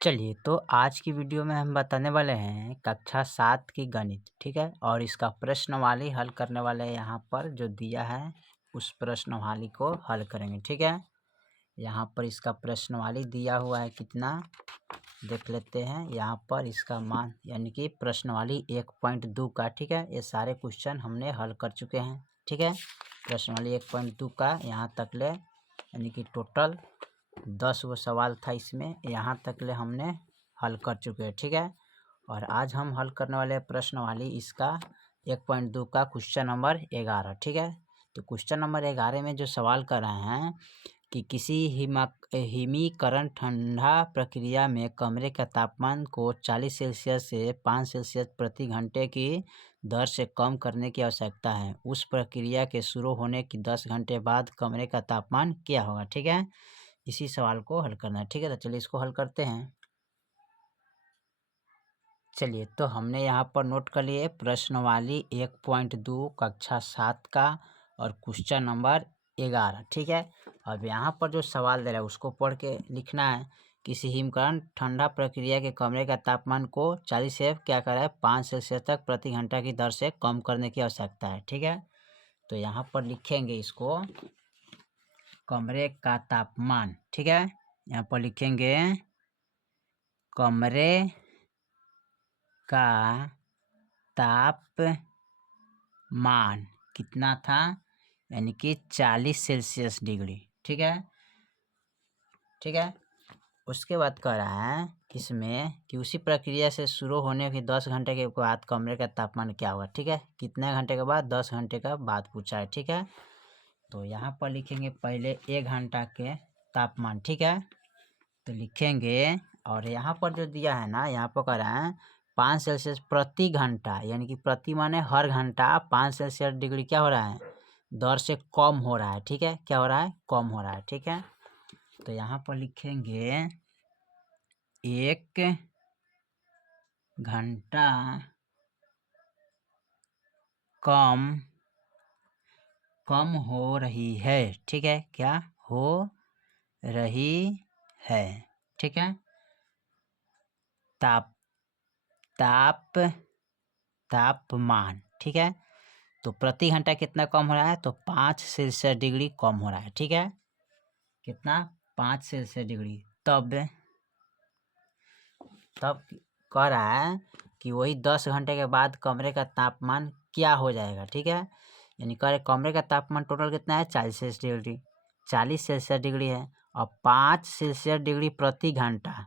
चलिए, तो आज की वीडियो में हम बताने वाले हैं कक्षा 7 की गणित, ठीक है। और इसका प्रश्नवाली हल करने वाले हैं। यहाँ पर जो दिया है उस प्रश्नवाली को हल करेंगे, ठीक है। यहाँ पर इसका प्रश्नवाली दिया हुआ है, कितना देख लेते हैं। यहाँ पर इसका मान यानी कि प्रश्नवाली 1.2 का, ठीक है। ये सारे क्वेश्चन हमने हल कर चुके हैं, ठीक है। प्रश्नवाली 1.2 का यहाँ तक ले यानी कि टोटल 10 गो सवाल था इसमें, यहाँ तक ले हमने हल कर चुके हैं, ठीक है। और आज हम हल करने वाले प्रश्नवाली इसका 1.2 का क्वेश्चन नंबर 11, ठीक है। तो क्वेश्चन नंबर 11 में जो सवाल कर रहे हैं कि किसी हिमीकरण ठंडा प्रक्रिया में कमरे का तापमान को 40 सेल्सियस से 5 सेल्सियस प्रति घंटे की दर से कम करने की आवश्यकता है। उस प्रक्रिया के शुरू होने की 10 घंटे बाद कमरे का तापमान क्या होगा, ठीक है। इसी सवाल को हल करना है, ठीक है। तो चलिए इसको हल करते हैं। चलिए, तो हमने यहाँ पर नोट कर लिए प्रश्नवाली 1.2 कक्षा 7 का और क्वेश्चन नंबर 11, ठीक है। अब यहाँ पर जो सवाल दे रहा है उसको पढ़ के लिखना है। किसी हिमकरण ठंडा प्रक्रिया के कमरे का तापमान को 40 से क्या करा है 5 सेल्सियस तक प्रति घंटा की दर से कम करने की आवश्यकता है, ठीक है। तो यहाँ पर लिखेंगे इसको कमरे का तापमान, ठीक है। यहाँ पर लिखेंगे कमरे का तापमान कितना था, यानी कि 40 सेल्सियस डिग्री, ठीक है, ठीक है। उसके बाद कह रहा है इसमें कि उसी प्रक्रिया से शुरू होने के 10 घंटे के बाद कमरे का तापमान क्या होगा, ठीक है। कितने घंटे के बाद, 10 घंटे का बाद पूछा है, ठीक है। तो यहाँ पर लिखेंगे पहले 1 घंटा के तापमान, ठीक है। तो लिखेंगे और यहाँ पर जो दिया है ना, यहाँ पर कह रहा है 5 सेल्सियस प्रति घंटा, यानी कि प्रति माने हर घंटा 5 सेल्सियस डिग्री क्या हो रहा है, दर से कम हो रहा है, ठीक है। क्या हो रहा है, कम हो रहा है, ठीक है। तो यहाँ पर लिखेंगे 1 घंटा कम हो रही है, ठीक है। क्या हो रही है, ठीक है। तापमान, ठीक है। तो प्रति घंटा कितना कम हो रहा है, तो 5 सेल्सियस डिग्री कम हो रहा है, ठीक है। कितना, 5 सेल्सियस डिग्री। तब कह रहा है कि वही 10 घंटे के बाद कमरे का तापमान क्या हो जाएगा, ठीक है। यानी कह रहे कमरे का तापमान टोटल कितना है, 40 सेल्सियस डिग्री, 40 सेल्सियस डिग्री है। और 5 सेल्सियस डिग्री प्रति घंटा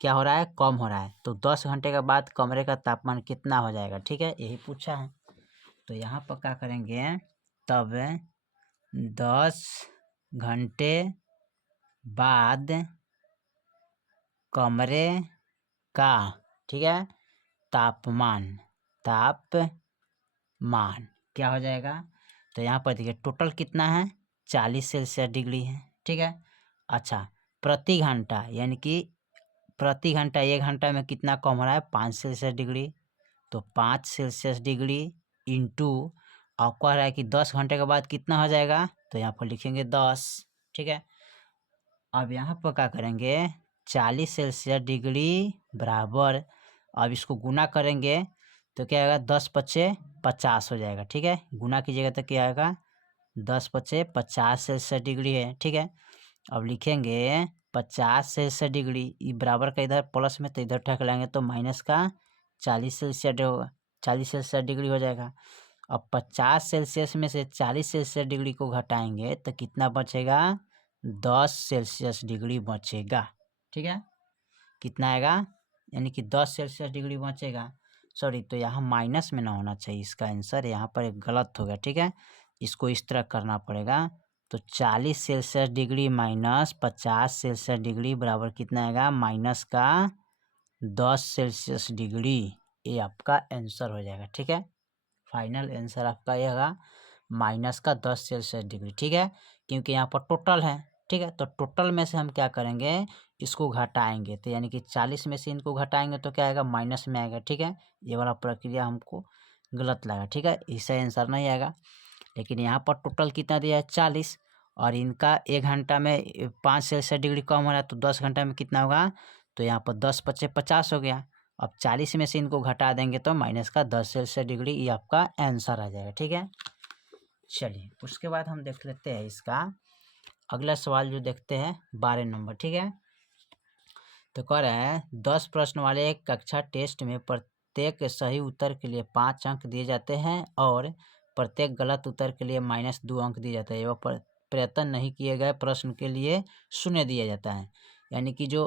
क्या हो रहा है, कम हो रहा है। तो 10 घंटे के बाद कमरे का तापमान कितना हो जाएगा, ठीक है, यही पूछा है। तो यहाँ पर क्या करेंगे, तब 10 घंटे बाद कमरे का, ठीक है, तापमान क्या हो जाएगा। तो यहाँ पर देखिए टोटल कितना है, 40 सेल्सियस डिग्री है, ठीक है। अच्छा, प्रति घंटा यानी कि प्रति घंटा 1 घंटा में कितना कम हो रहा है, 5 सेल्सियस डिग्री। तो 5 सेल्सियस डिग्री इंटू और कह रहा है कि 10 घंटे के बाद कितना हो जाएगा, तो यहाँ पर लिखेंगे 10, ठीक है। अब यहाँ पर क्या करेंगे, 40 सेल्सियस डिग्री बराबर, अब इसको गुना करेंगे तो क्या आएगा, 10 पचे 50 हो जाएगा, ठीक है। गुना कीजिएगा तो क्या आएगा, 10 पचे 50 सेल्सियस डिग्री है, ठीक है। अब लिखेंगे 50 सेल्सियस डिग्री, ये बराबर का इधर प्लस में, तो इधर उठा लाएंगे तो माइनस का 40 सेल्सियस होगा, 40 सेल्सियस डिग्री हो जाएगा। अब 50 सेल्सियस में से 40 सेल्सियस डिग्री को घटाएंगे तो कितना बचेगा, 10 सेल्सियस डिग्री बचेगा, ठीक है। कितना आएगा, यानी कि 10 सेल्सियस डिग्री बचेगा। सॉरी, तो यहाँ माइनस में ना होना चाहिए, इसका आंसर यहाँ पर एक गलत हो गया, ठीक है। इसको इस तरह करना पड़ेगा। तो 40 Celsius degree minus 50 Celsius degree बराबर कितना आएगा, माइनस का 10 सेल्सियस डिग्री। ये आपका आंसर हो जाएगा, ठीक है। फाइनल आंसर आपका ये होगा माइनस का 10 सेल्सियस डिग्री, ठीक है। क्योंकि यहाँ पर टोटल है, ठीक है। तो टोटल में से हम क्या करेंगे, इसको घटाएंगे, तो यानी कि 40 में से इनको घटाएंगे तो क्या आएगा, माइनस में आएगा, ठीक है। ये वाला प्रक्रिया हमको गलत लगा, ठीक है, इससे आंसर नहीं आएगा। लेकिन यहाँ पर टोटल कितना दिया है, 40, और इनका 1 घंटा में 5 सेल्सियस डिग्री कम हो रहा है, तो 10 घंटा में कितना होगा, तो यहाँ पर 10 पचे 50 हो गया। अब 40 में से इनको घटा देंगे तो माइनस का 10 सेल्सियस डिग्री, ये आपका आंसर आ जाएगा। ठीक है, चलिए उसके बाद हम देख लेते हैं इसका अगला सवाल जो देखते हैं 12 नंबर। ठीक है, तो कह रहे हैं 10 प्रश्न वाले एक कक्षा टेस्ट में प्रत्येक सही उत्तर के लिए 5 अंक दिए जाते हैं और प्रत्येक गलत उत्तर के लिए -2 अंक दिए जाते हैं एवं प्रयत्न नहीं किए गए प्रश्न के लिए 0 दिया जाता है। यानी कि जो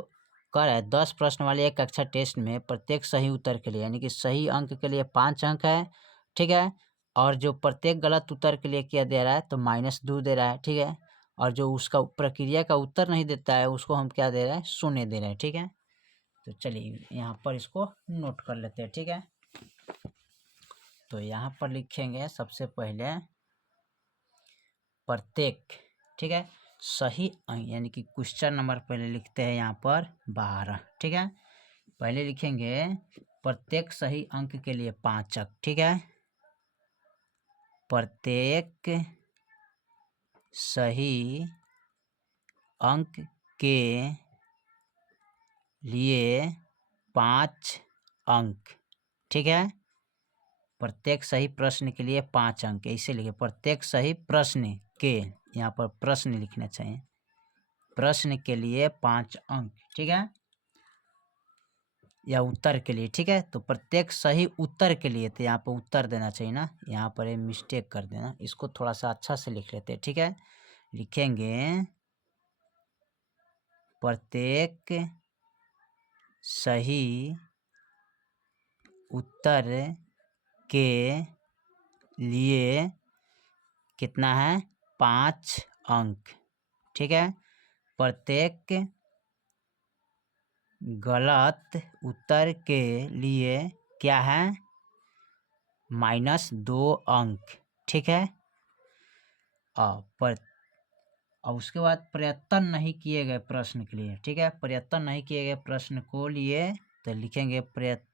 कह रहा है 10 प्रश्न वाले एक कक्षा टेस्ट में प्रत्येक सही उत्तर के लिए यानी कि सही अंक के लिए 5 अंक है। ठीक है, और जो प्रत्येक गलत उत्तर के लिए क्या दे रहा है तो -2 दे रहा है। ठीक है, और जो उसका प्रक्रिया का उत्तर नहीं देता है उसको हम क्या दे रहे हैं 0 दे रहे हैं। ठीक है, तो चलिए यहाँ पर इसको नोट कर लेते हैं। ठीक है, तो यहाँ पर लिखेंगे सबसे पहले प्रत्येक, ठीक है, सही अंक यानी कि क्वेश्चन नंबर पहले लिखते हैं यहाँ पर 12। ठीक है, पहले लिखेंगे प्रत्येक सही अंक के लिए 5 अंक। ठीक है, प्रत्येक सही अंक के लिए 5 अंक। ठीक है, प्रत्येक सही प्रश्न के लिए 5 अंक, इसे लिखे प्रत्येक सही प्रश्न के, यहाँ पर प्रश्न लिखना चाहिए, प्रश्न के लिए 5 अंक। ठीक है, या उत्तर के लिए। ठीक है, तो प्रत्येक सही उत्तर के लिए, तो यहाँ पर उत्तर देना चाहिए ना, यहाँ पर एक मिस्टेक कर देना, इसको थोड़ा सा अच्छा से लिख लेते हैं। ठीक है, लिखेंगे प्रत्येक सही उत्तर के लिए कितना है 5 अंक। ठीक है, प्रत्येक गलत उत्तर के लिए क्या है -2 अंक। ठीक है, और उसके बाद प्रयत्न नहीं किए गए प्रश्न के लिए। ठीक है, प्रयत्न नहीं किए गए प्रश्न को लिए तो लिखेंगे प्रयत्न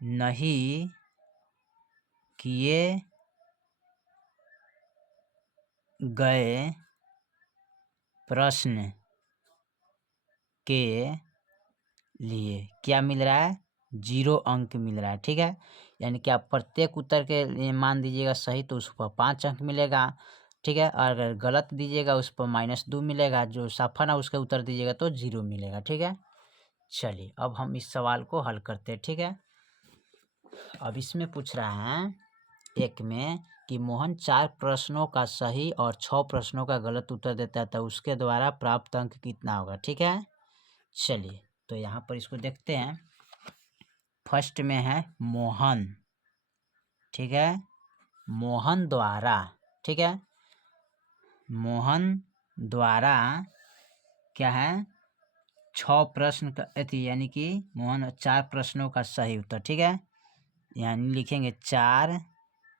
नहीं किए गए प्रश्न के लिए क्या मिल रहा है 0 अंक मिल रहा है। ठीक है, यानी कि आप प्रत्येक उत्तर के लिए मान दीजिएगा सही तो उस पर 5 अंक मिलेगा। ठीक है, और अगर गलत दीजिएगा उस पर -2 मिलेगा, जो साफा ना उसका उत्तर दीजिएगा तो 0 मिलेगा। ठीक है, चलिए अब हम इस सवाल को हल करते हैं। ठीक है, अब इसमें पूछ रहा है एक में कि मोहन 4 प्रश्नों का सही और 6 प्रश्नों का गलत उत्तर देता है तो उसके द्वारा प्राप्त अंक कितना होगा। ठीक है, चलिए तो यहाँ पर इसको देखते हैं। फर्स्ट में है मोहन। ठीक है, मोहन द्वारा, ठीक है, मोहन द्वारा क्या है 6 प्रश्न का यानी कि मोहन 4 प्रश्नों का सही उत्तर। ठीक है, यानी लिखेंगे 4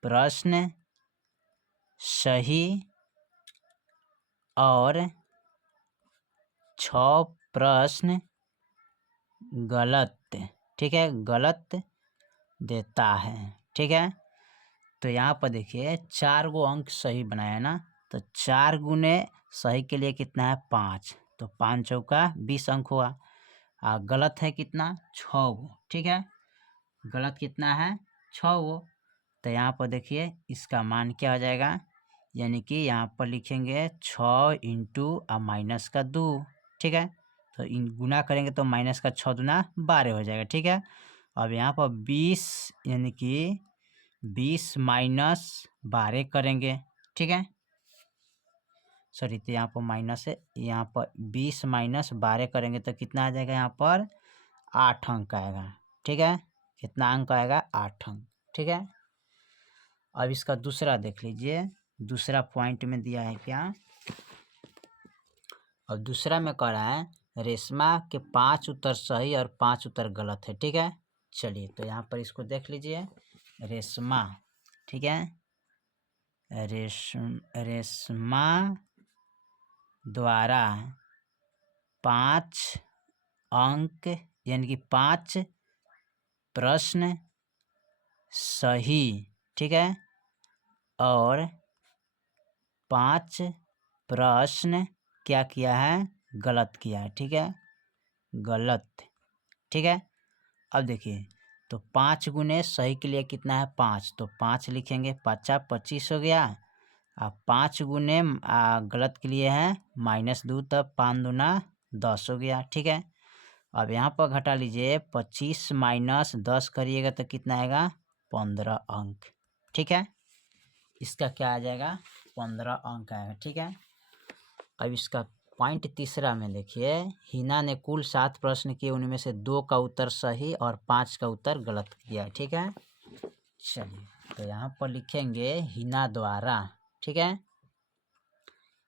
प्रश्न सही और 6 प्रश्न गलत। ठीक है, गलत देता है। ठीक है, तो यहाँ पर देखिए 4 गो अंक सही बनाया ना, तो 4 गुने सही के लिए कितना है 5, तो 5 चौका 20 अंक हुआ। गलत है कितना 6 गो। ठीक है, गलत कितना है 6 गो, तो यहाँ पर देखिए इसका मान क्या हो जाएगा, यानी कि यहाँ पर लिखेंगे 6 इंटू -2। ठीक है, तो इन गुना करेंगे तो -6 दूना 12 हो जाएगा। ठीक है, अब यहाँ पर 20 यानी कि 20 - 12 करेंगे। ठीक है, सॉरी, तो यहाँ पर माइनस है, यहाँ पर 20 - 12 करेंगे तो कितना आ जाएगा, यहाँ पर 8 अंक आएगा। ठीक है, कितना अंक आएगा 8 अंक। ठीक है, अब इसका दूसरा देख लीजिए, दूसरा पॉइंट में दिया है क्या, और दूसरा में कह रहा है रेशमा के 5 उत्तर सही और 5 उत्तर गलत है। ठीक है, चलिए तो यहाँ पर इसको देख लीजिए, रेशमा, ठीक है, रेशमा द्वारा 5 अंक यानी कि 5 प्रश्न सही, ठीक है, और 5 प्रश्न क्या किया है, गलत किया है। ठीक है, गलत। ठीक है, अब देखिए तो 5 गुने सही के लिए कितना है 5, तो 5 लिखेंगे, 5 25 हो गया। अब 5 गुने गलत के लिए है -2, तब 5 दूना 10 हो गया। ठीक है, अब यहाँ पर घटा लीजिए, 25 माइनस 10 करिएगा तो कितना आएगा 15 अंक। ठीक है, इसका क्या आ जाएगा 15 अंक आएगा। ठीक है, अब इसका पॉइंट तीसरा में देखिए, हिना ने कुल 7 प्रश्न किए, उनमें से 2 का उत्तर सही और 5 का उत्तर गलत किया। ठीक है, चलिए तो यहाँ पर लिखेंगे हिना द्वारा। ठीक है,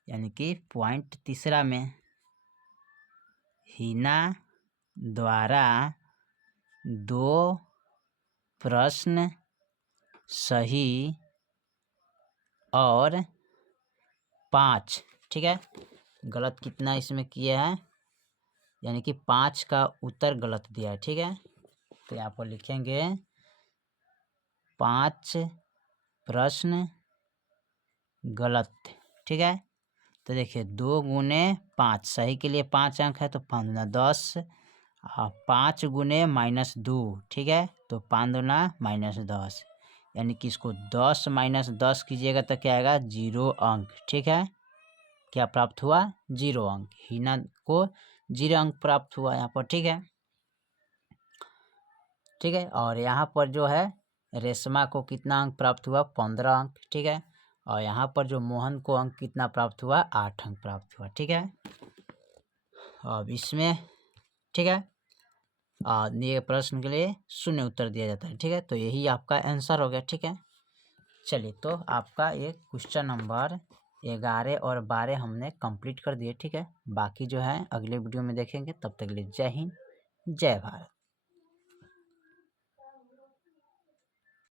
यानी कि पॉइंट तीसरा में हिना द्वारा 2 प्रश्न सही और 5, ठीक है, गलत कितना इसमें किया है, यानी कि 5 का उत्तर गलत दिया है। ठीक है, तो यहाँ पर लिखेंगे 5 प्रश्न गलत। ठीक है, तो देखिए 2 गुने 5 सही के लिए 5 अंक है, तो 5 दूना 10, 5 गुने -2, ठीक है, तो 5 दूना -10, यानी कि इसको 10 माइनस 10 कीजिएगा तो क्या आएगा 0 अंक। ठीक है, क्या प्राप्त हुआ 0 अंक, हिना को 0 अंक प्राप्त हुआ यहाँ पर। ठीक है, ठीक है, और यहाँ पर जो है रेशमा को कितना अंक प्राप्त हुआ 15 अंक। ठीक है, और यहाँ पर जो मोहन को अंक कितना प्राप्त हुआ 8 अंक प्राप्त हुआ। ठीक है, अब इसमें ठीक है दिए प्रश्न के लिए 0 उत्तर दिया जाता है। ठीक है, तो यही आपका आंसर हो गया। ठीक है, चलिए तो आपका ये क्वेश्चन नंबर 11 और 12 हमने कंप्लीट कर दिए। ठीक है, बाकी जो है अगले वीडियो में देखेंगे, तब तक के लिए जय हिंद जय भारत।